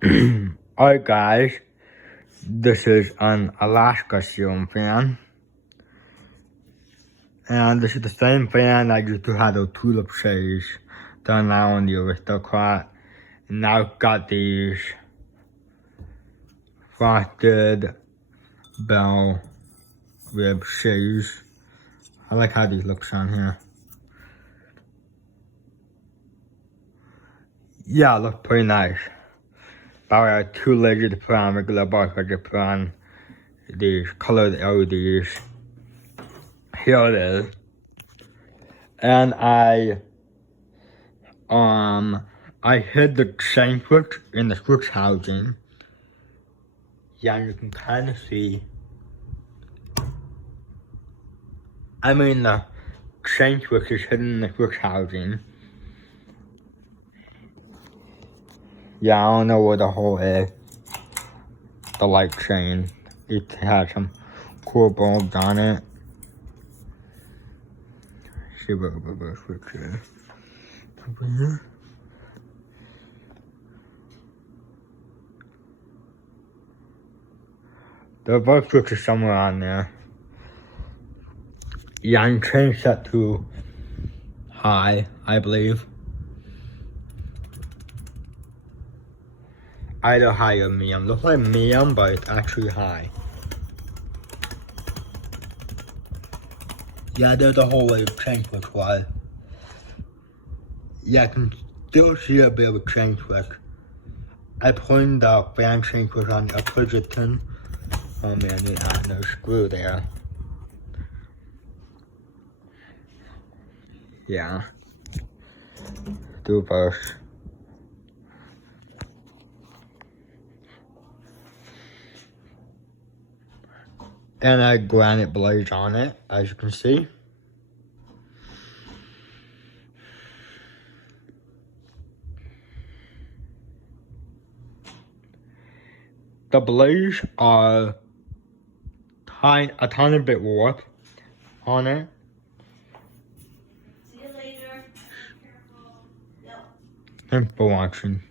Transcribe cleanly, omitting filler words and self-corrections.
Alright guys, this is an Alaska ceiling fan. And this is the same fan that used to have the tulip shades done now on the Aristocrat. And now it's got these frosted bell rib shades. I like how these looks on here. Yeah, it looks pretty nice. But I have too lazy to put on regular bars. I just put on these colored LEDs. Here it is. And I hid the chain switch in the switch housing. Yeah, and you can kind of see. I mean, the chain switch is hidden in the switch housing. Yeah, I don't know where the hole is. The light chain. It has some cool bulbs on it. See where the switch is. Over here. The reverse switch is somewhere on there. Yeah, and change that to high, I believe. Either high or medium. Looks like medium, but it's actually high. Yeah, there's a whole way of change switch was. Yeah, I can still see a bit of a change switch. I put the fan change switch on the opposite pin. Oh man, it had no screw there. Yeah. Do first. And I granite blaze on it, as you can see. The blades are a tiny bit warped on it. See you later. Careful. Yep. Thanks for watching.